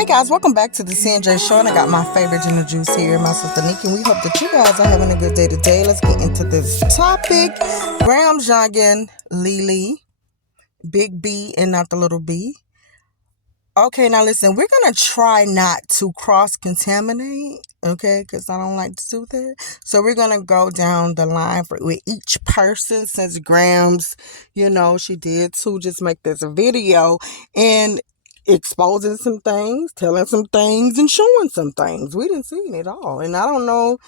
Hey guys, welcome back to the CNJ show, and I got my favorite ginger juice here, my sister Nikki, and we hope that you guys are having a good day today. Let's get into this topic. Gramz, yungn, leelee, big B and not the little b. Okay, now listen, we're going to try not to cross-contaminate, okay, because I don't like to do that. So we're going to go down the line with each person, since Gramz, she did too, just make this video and exposing some things, telling some things, and showing some things. We didn't see it all. And I don't know,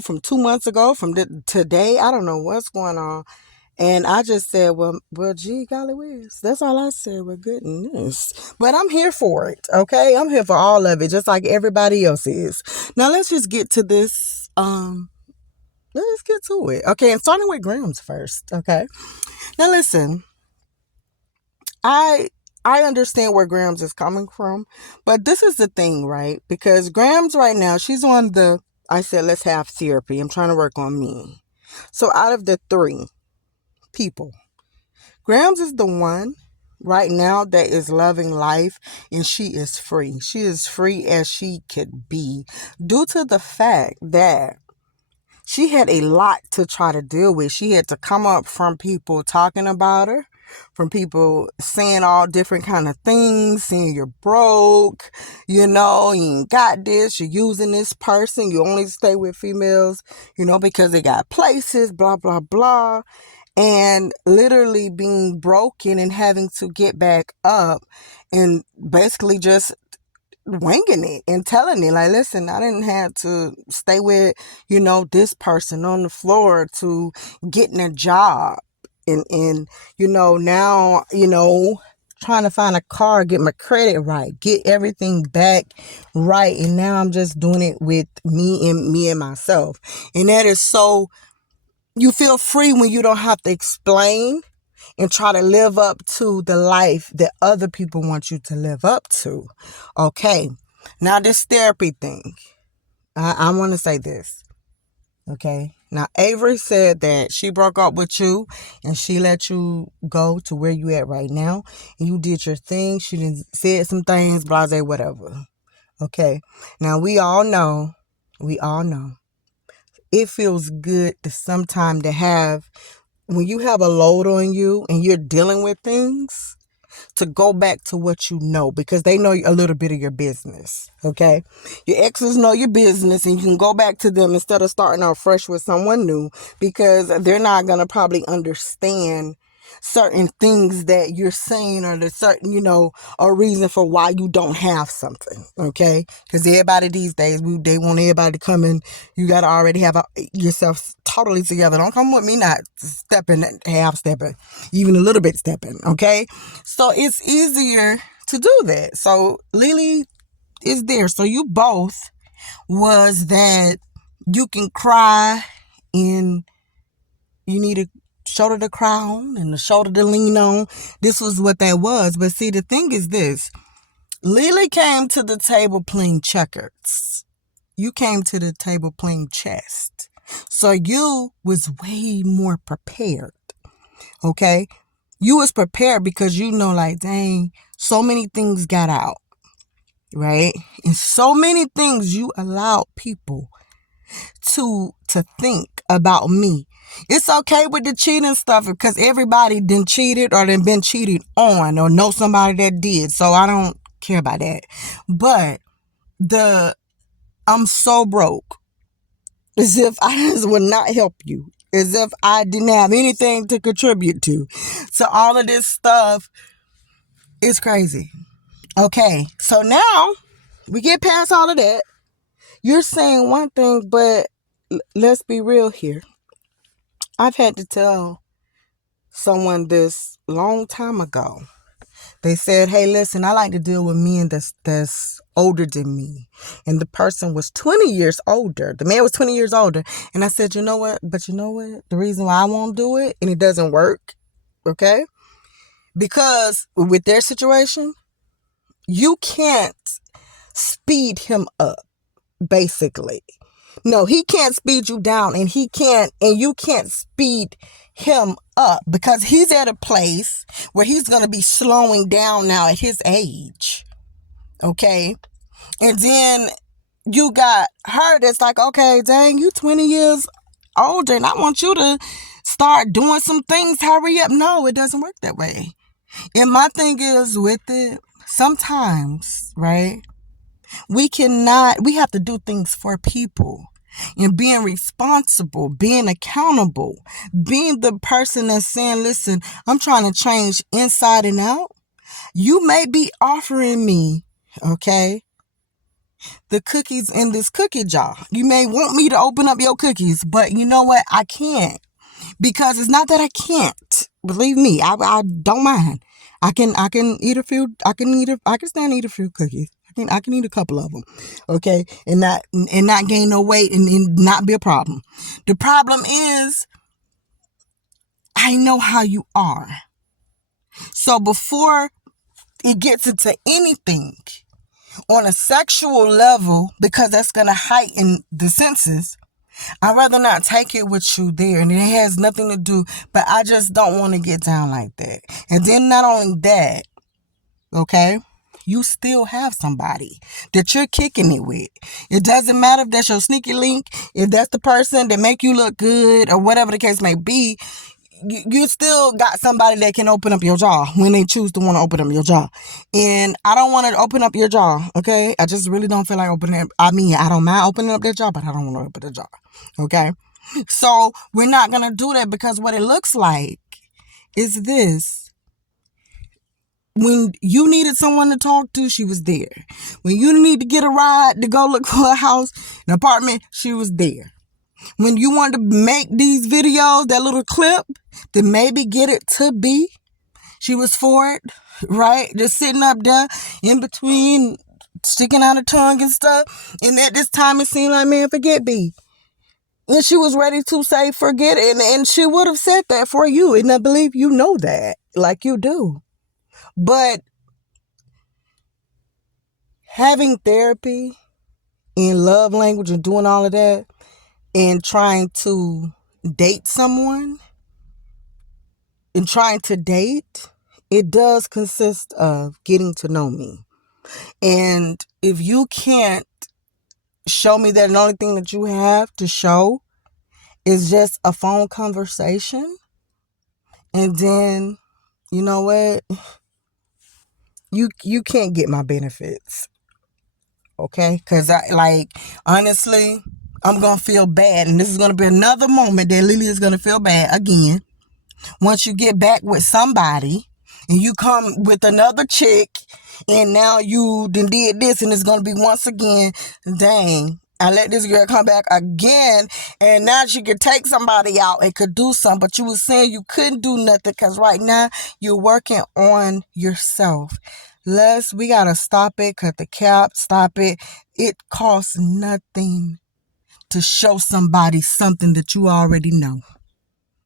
from 2 months ago, from today, I don't know what's going on. And I just said, well, gee, golly whiz. That's all I said. Well, goodness. But I'm here for it, okay? I'm here for all of it, just like everybody else is. Now, let's just get to this. Let's get to it. Okay, and starting with Gramz first, okay? Now, listen. I understand where Gramz is coming from, but this is the thing, right? Because Gramz right now, she's on I said, let's have therapy. I'm trying to work on me. So out of the three people, Gramz is the one right now that is loving life, and she is free. She is free as she could be, due to the fact that she had a lot to try to deal with. She had to come up from people talking about her, from people saying all different kind of things, saying you're broke, you ain't got this, you're using this person, you only stay with females, because they got places, blah, blah, blah. And literally being broken and having to get back up and basically just winging it and telling it, like, listen, I didn't have to stay with, this person on the floor to getting a job. And now, trying to find a car, get my credit right, get everything back right. And now I'm just doing it with me and myself. And that is so... You feel free when you don't have to explain and try to live up to the life that other people want you to live up to. Okay. Now, this therapy thing. I want to say this. Okay. Now, Avery said that she broke up with you and she let you go to where you at right now. And you did your thing. She didn't said some things, blase, whatever. Okay. Now, we all know. It feels good to sometimes to have, when you have a load on you and you're dealing with things, to go back to what you know, because they know a little bit of your business, okay? Your exes know your business, and you can go back to them instead of starting out fresh with someone new, because they're not going to probably understand certain things that you're saying, or the certain, a reason for why you don't have something, okay? Because everybody these days, they want everybody to come in. You got to already have yourself totally together. Don't come with me not stepping, half stepping, even a little bit stepping, okay? So it's easier to do that. So leelee is there. So you both was that you can cry, and you need a shoulder to cry on and the shoulder to lean on. This was what that was. But see, the thing is this. leelee came to the table playing checkers. You came to the table playing chess. So you was way more prepared. Okay? You was prepared because like, dang, so many things got out. Right? And so many things you allowed people to think about me. It's okay with the cheating stuff, because everybody done cheated or done been cheated on, or know somebody that did. So I don't care about that. But I'm so broke, as if I just would not help you, as if I didn't have anything to contribute to. So all of this stuff is crazy. Okay, so now we get past all of that. You're saying one thing, but let's be real here. I've had to tell someone this long time ago. They said, hey, listen, I like to deal with men that's older than me. And the person was 20 years older. The man was 20 years older. And I said, you know what? But you know what? The reason why I won't do it, and it doesn't work, okay? Because with their situation, you can't speed him up, basically. No, he can't speed you down, and you can't speed him up, because he's at a place where he's going to be slowing down now at his age. Okay. And then you got her that's like, okay, dang, you 20 years older and I want you to start doing some things. Hurry up. No, it doesn't work that way. And my thing is with it, sometimes, right, we have to do things for people. And being responsible, being accountable, being the person that's saying, listen, I'm trying to change inside and out. You may be offering me, okay, the cookies in this cookie jar. You may want me to open up your cookies, but you know what? I can't. Because it's not that I can't. Believe me, I don't mind. I can eat a few. I can stand to eat a few cookies. I can eat a couple of them, okay, and not gain no weight and not be a problem. The problem is I know how you are. So before it gets into anything on a sexual level, because that's gonna heighten the senses, I'd rather not take it with you there. And it has nothing to do, but I just don't want to get down like that. And then not only that, okay, you still have somebody that you're kicking it with. It doesn't matter if that's your sneaky link, if that's the person that make you look good or whatever the case may be. You still got somebody that can open up your jaw when they choose to want to open up your jaw. And I don't want to open up your jaw, okay? I just really don't feel like opening it. I mean, I don't mind opening up that jaw, but I don't want to open the jaw, okay? So we're not going to do that, because what it looks like is this. When you needed someone to talk to, she was there. When you need to get a ride to go look for a house, an apartment, she was there. When you want to make these videos, that little clip, to maybe get it to be, she was for it, right? Just sitting up there in between, sticking out her tongue and stuff. And at this time, it seemed like, man, forget B. And she was ready to say, forget it. And she would have said that for you. And I believe you know that, like you do. But having therapy in love language and doing all of that, and trying to date someone, and trying to date, it does consist of getting to know me. And if you can't show me that, the only thing that you have to show is just a phone conversation, and then, you know what? You can't get my benefits, okay? Because honestly, I'm going to feel bad. And this is going to be another moment that Lily is going to feel bad again. Once you get back with somebody and you come with another chick and now you done did this, and it's going to be once again, dang, I let this girl come back again, and now she could take somebody out and could do something. But you was saying you couldn't do nothing because right now you're working on yourself. We got to stop it, cut the cap, stop it. It costs nothing to show somebody something that you already know.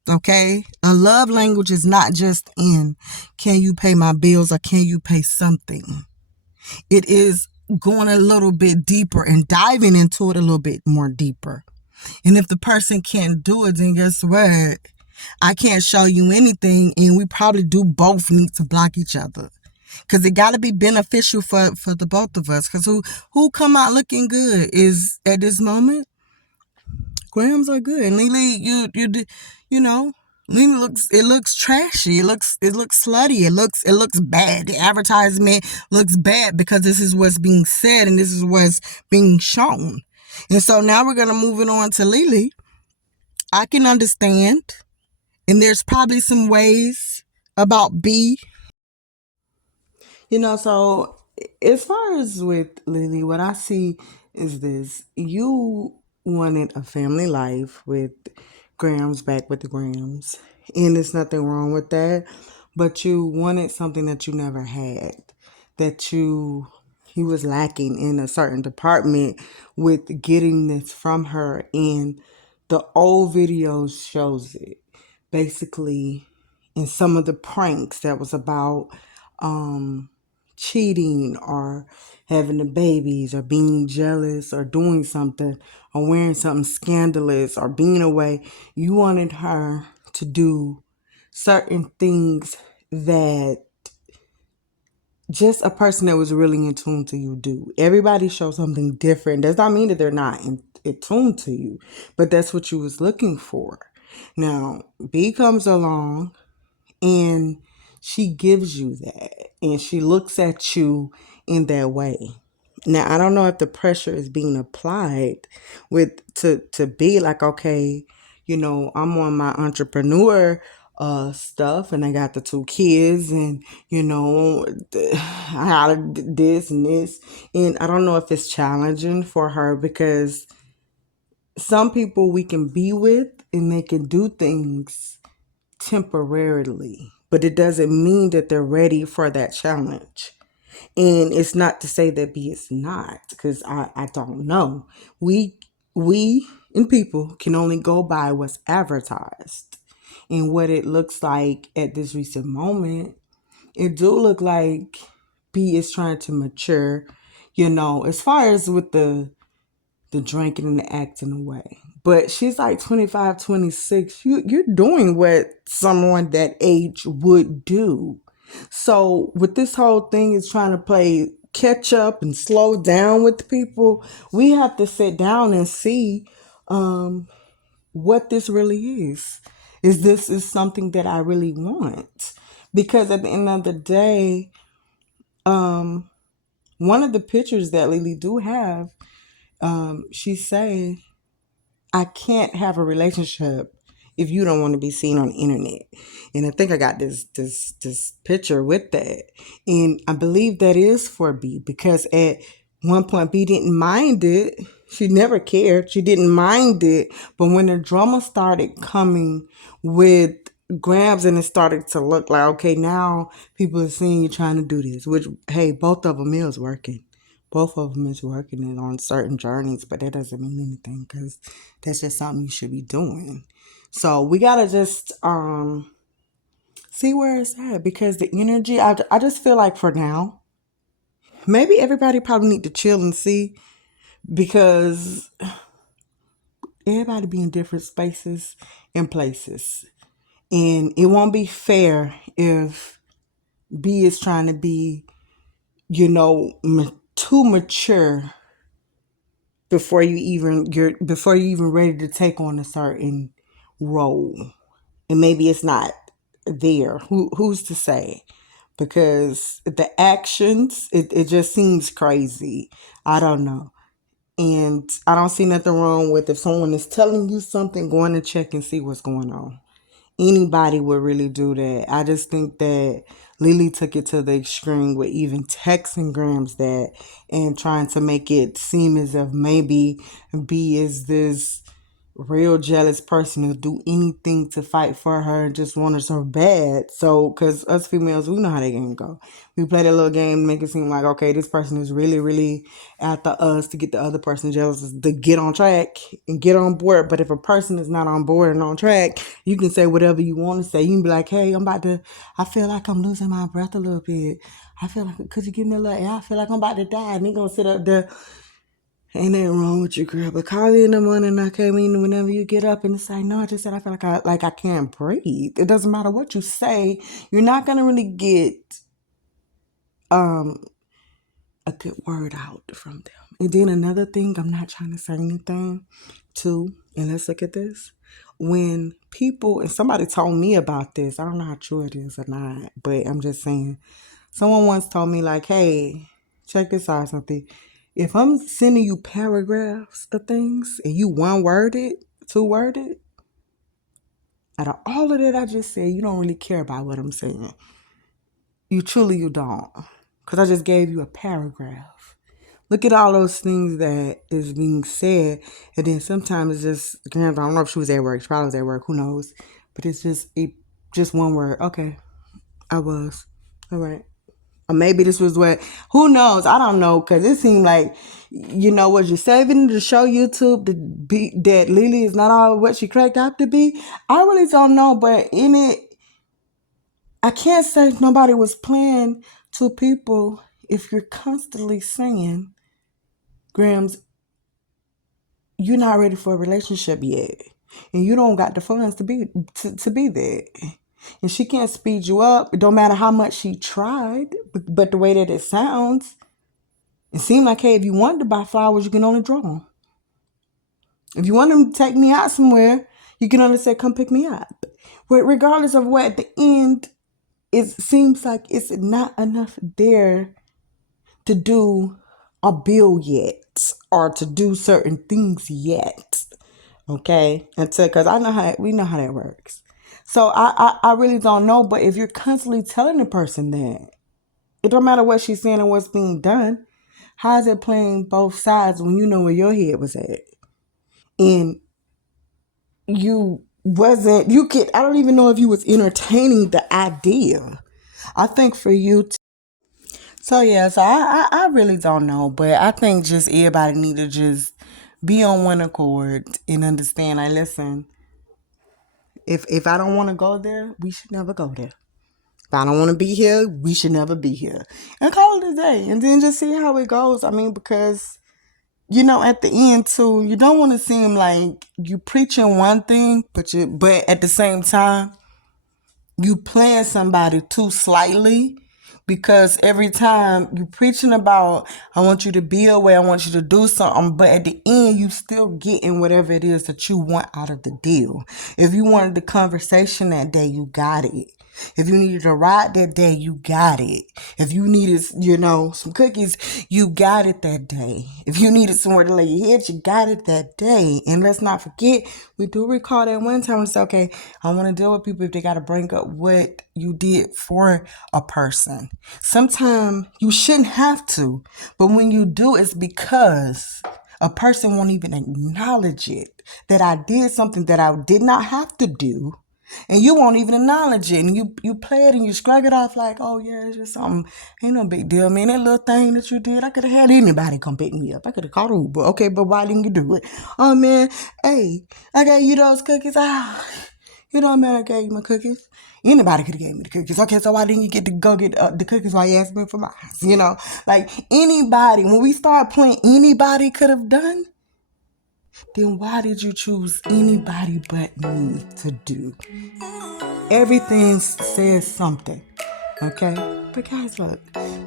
Okay? A love language is not just in, can you pay my bills or can you pay something? It is going a little bit deeper and diving into it a little bit more deeper. And if the person can't do it, then guess what? I can't show you anything, and we probably do both need to block each other. Because it got to be beneficial for the both of us. Because who come out looking good is, at this moment, gramz are good. And leelee, you know, leelee looks trashy. It looks slutty. It looks bad. The advertisement looks bad because this is what's being said and this is what's being shown. And so now we're gonna move it on to leelee. I can understand, and there's probably some ways about B. So as far as with leelee, what I see is this. You wanted a family life with gramz, back with the gramz. And there's nothing wrong with that. But you wanted something that you never had. That you was lacking in a certain department with getting this from her. And the old videos shows it. Basically, in some of the pranks that was about cheating or having the babies or being jealous or doing something or wearing something scandalous or being away, you wanted her to do certain things that just a person that was really in tune to you do. Everybody shows something different. Does not mean that they're not in tune to you, but that's what you was looking for. Now, B comes along and she gives you that, and she looks at you in that way. Now, I don't know if the pressure is being applied with to be like, okay, I'm on my entrepreneur stuff, and I got the 2 kids, and I had this and this, and I don't know if it's challenging for her, because some people we can be with and they can do things temporarily, but it doesn't mean that they're ready for that challenge. And it's not to say that B is not, because I don't know. We and people can only go by what's advertised. And what it looks like at this recent moment, it do look like B is trying to mature, as far as with the drinking and the acting away. But she's like 25, 26. You're doing what someone that age would do. So with this whole thing is trying to play catch up and slow down with people, we have to sit down and see what this really is. Is something that I really want? Because at the end of the day, one of the pictures that leelee do have, she say, I can't have a relationship if you don't want to be seen on the internet. And I think I got this picture with that. And I believe that is for B, because at one point B didn't mind it. She never cared. She didn't mind it. But when the drama started coming with gramz, and it started to look like, okay, now people are seeing you trying to do this, which, hey, both of them is working. Both of them is working and on certain journeys, but that doesn't mean anything, because that's just something you should be doing. So we gotta just see where it's at, because the energy, I just feel like for now, maybe everybody probably need to chill and see, because everybody be in different spaces and places, and it won't be fair if B is trying to be, too mature before you even ready to take on a certain role, and maybe it's not there. Who's to say? Because the actions, it just seems crazy. I don't know. And I don't see nothing wrong with, if someone is telling you something, going to check and see what's going on. Anybody would really do that. I just think that leelee took it to the extreme with even texting gramz that, and trying to make it seem as if maybe B is this real jealous person who'll do anything to fight for her and just want her so bad. So, because us females, we know how that game go. We play that little game, make it seem like, okay, this person is really, really after us to get the other person jealous, to get on track and get on board. But if a person is not on board and on track, you can say whatever you want to say. You can be like, hey, I feel like I'm losing my breath a little bit. I feel like, could you give me a little air? I feel like I'm about to die. And they gonna sit up there. Ain't nothing wrong with you, girl. But call me in the morning. I came in whenever you get up, and say, no, I just said I feel like I can't breathe. It doesn't matter what you say. You're not gonna really get a good word out from them. And then another thing, I'm not trying to say anything too, and let's look at this. When people, and somebody told me about this, I don't know how true it is or not, but I'm just saying, someone once told me, like, hey, check this out, something. If I'm sending you paragraphs of things and you one-worded, two-worded, out of all of that I just said, you don't really care about what I'm saying. You don't. Because I just gave you a paragraph. Look at all those things that is being said. And then sometimes it's just, I don't know if she was at work. She probably was at work. Who knows? But it's just one word. Okay, I was. All right. Or maybe this was what, who knows? I don't know, because it seemed like, was you saving to show YouTube that leelee is not all what she cracked out to be? I really don't know, but in it, I can't say nobody was playing to people if you're constantly saying, gramz, you're not ready for a relationship yet, and you don't got the funds to be there. And she can't speed you up. It don't matter how much she tried, but the way that it sounds, it seemed like, hey, if you wanted to buy flowers, you can only draw them. If you want them to take me out somewhere, you can only say, come pick me up. But regardless of what, at the end, it seems like it's not enough there to do a bill yet or to do certain things yet. Okay? Until, because we know how that works. So I really don't know. But if you're constantly telling the person that, it don't matter what she's saying or what's being done, how is it playing both sides when you know where your head was at? And I don't even know if you was entertaining the idea. I think for you so I really don't know, but I think just everybody need to just be on one accord and understand, like, listen, if I don't want to go there, we should never go there. If I don't want to be here, we should never be here. And call it a day and then just see how it goes. I mean, because at the end too, you don't want to seem like you preaching one thing, but at the same time, you playing somebody too slightly, because every time you preaching about, I want you to be away, I want you to do something, but at the end, you still getting whatever it is that you want out of the deal. If you wanted the conversation that day, you got it. If you needed a ride that day, you got it. If you needed, some cookies, you got it that day. If you needed somewhere to lay your head, you got it that day. And let's not forget, we do recall that one time and say, okay, I want to deal with people if they got to bring up what you did for a person. Sometimes you shouldn't have to, but when you do, it's because a person won't even acknowledge it, that I did something that I did not have to do. And you won't even acknowledge it. And you play it and you shrug it off like, oh, yeah, it's just something. Ain't no big deal, man. That little thing that you did, I could have had anybody come pick me up. I could have called Uber. Okay, but why didn't you do it? Oh, man, hey, I gave you those cookies. Man, I gave you my cookies. Anybody could have gave me the cookies. Okay, so why didn't you get to go get the cookies while you asked me for mine? Like anybody. When we start playing anybody could have done, then why did you choose anybody but me to do? Everything says something, okay? But guys, look,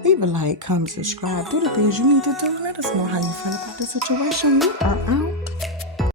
leave a like, comment, subscribe, do the things you need to do. Let us know how you feel about the situation. We are out.